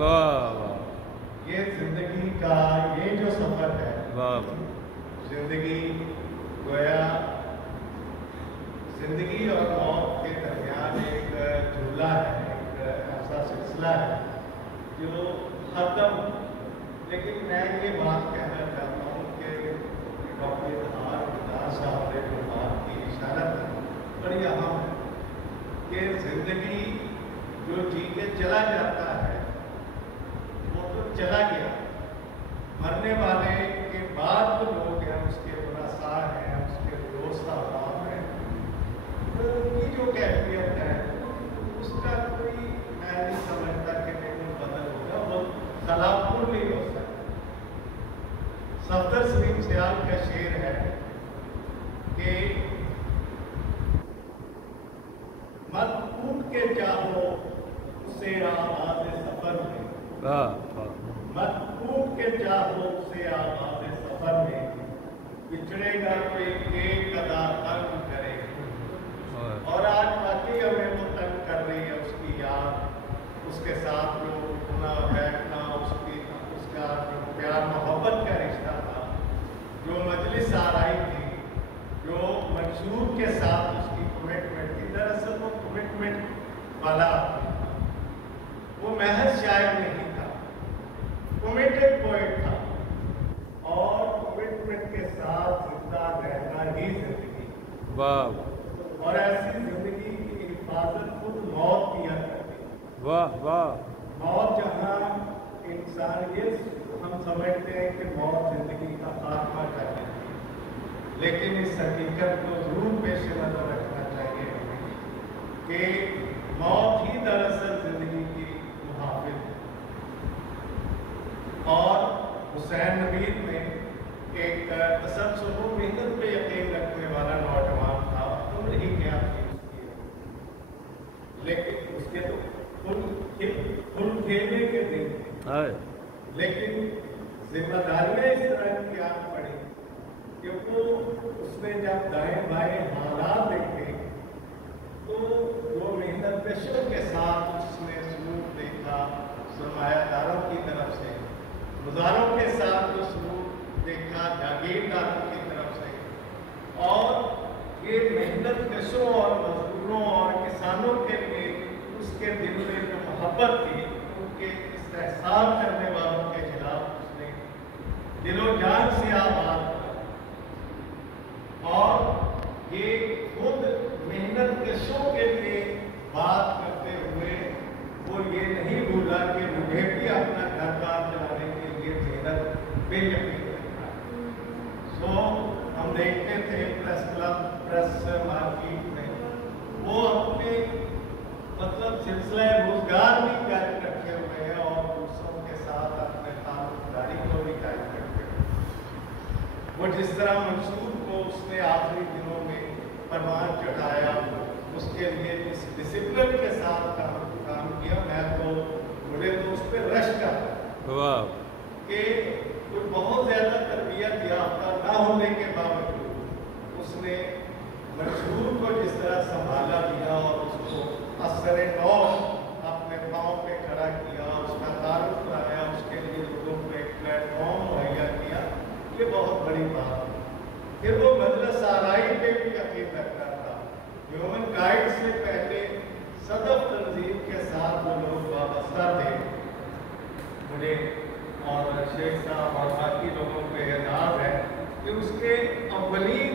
واہ واہ، یہ زندگی کا یہ جو سفر ہے، واہ، زندگی گویا زندگی اور موت کے درمیان ایک جھولا ہے، ایک ایسا سلسلہ ہے جو ختم، لیکن میں یہ بات کہنا چاہتا ہوں کہ ڈاکٹر اظہار الدین صاحب نے جو بات کی اشارت بڑی اہم ہے کہ زندگی جو جی کے چلا جاتا ہے وہ تو چلا گیا، مرنے والے کے بعد جو لوگ ہیں، اس کے ورثاء ہیں، اس کے دوست احباب ہیں، تو ان کی جو کیفیت ہے اس کا کوئی میں نہیں سمجھتا کہ بالکل بدل ہوگا، وہ خلافپور نہیں ہو سکتا۔ صفدر سلیم سیال کا شعر ہے کہ مت ٹوٹ کے چاہو اسے آغاز سفر میں، مت ٹوٹ کے چاہو اسے آغاز سفر میں، بچھڑے گا کوئی ایک ادا تنگ کرے، اور آج باقی ہمیں وہ تنگ کر رہی ہے اس کی یاد، اس کے ساتھ جو اٹھنا بیٹھنا، اس کا جو پیار محبت کا رشتہ تھا، جو مجلس آرائی تھی، جو منشور کے ساتھ اس کی کمٹمنٹ تھی، دراصل وہ کمٹمنٹ والا وہ محض شاعر نہیں تھا، کمیٹڈ پوئٹ تھا، اور کمٹمنٹ کے ساتھ زندہ رہنا ہی زندگی، واہ اور ایسی زندگی کی حفاظت خود موت کیا کرتی، واہ واہ، موت جہاں انسانیت ہم سمجھتے ہیں کہ موت زندگی کا خاتمہ کر دیتی ہے، لیکن اس حقیقت کو ضرور پیش نظر رکھنا چاہیے کہ موت ہی دراصل زندگی کی محافظ ہے۔ اور حسین نوید میں ایک تسلسل و محنت پہ یقین رکھنے والا نوجوان تھا، عمر ہی کیا تھی اس کی، لیکن اس کے تو فل کھیلنے کے دن تھے، لیکن ذمہ داریاں اس طرح کی آن پڑی کہ اس نے جب دائیں بائیں حالات دیکھے تو جو محنت کشوں کے ساتھ اس نے سلوک دیکھا سرمایہ داروں کی طرف سے، مزاروں کے ساتھ جو سلوک دیکھا جاگیرداروں کی طرف سے، اور یہ محنت کشوں اور مزدوروں اور کسانوں کے لیے اس کے دل میں جو محبت تھی، ان کے استحصال کرنے والوں کے خلاف اس نے دل و جان سے آباد کیا، اور یہ خود محنت کشوں کے لیے بات کرتے ہوئے وہ یہ نہیں بھولا کہ مجھے بھی اپنا گھر بار چلانے کے لیے محنت بے یقین رکھنا ہے۔ سو ہم دیکھتے تھے پریس کلب، پریس مارکیٹ میں وہ اپنے مطلب سلسلہ روزگار بھی جاری رکھے ہوئے ہیں، اور دوسروں کے ساتھ اپنے تعلق داری کو بھی جاری رکھے ہوئے۔ وہ جس طرح منصور کو اس نے آخری دنوں میں پروان چڑھایا، اس کے لیے جس ڈسپلن کے ساتھ کام کیا، میں تو مجھے تو اس پہ رش کرتا کہ کوئی بہت زیادہ تربیت یافتہ نہ ہونے کے باوجود اس نے منصور کو جس طرح سنبھالا دیا اور اس کو اثر نو اپنے پاؤں پہ کھڑا کیا، اس کا تعارف کرایا، اس کے لیے لوگوں کو ایک پلیٹ فارم مہیا کیا، یہ بہت بڑی بات ہے۔ پھر وہ مجلس آرائی پہ بھی یقین رکھتا تھا، ہیومن گائیڈ سے پہلے صدف تنظیم کے ساتھ وہ لوگ وابستہ تھے، مجھے اور شیخ صاحب اور باقی لوگوں پہ اعتراض ہے کہ اس کے اولین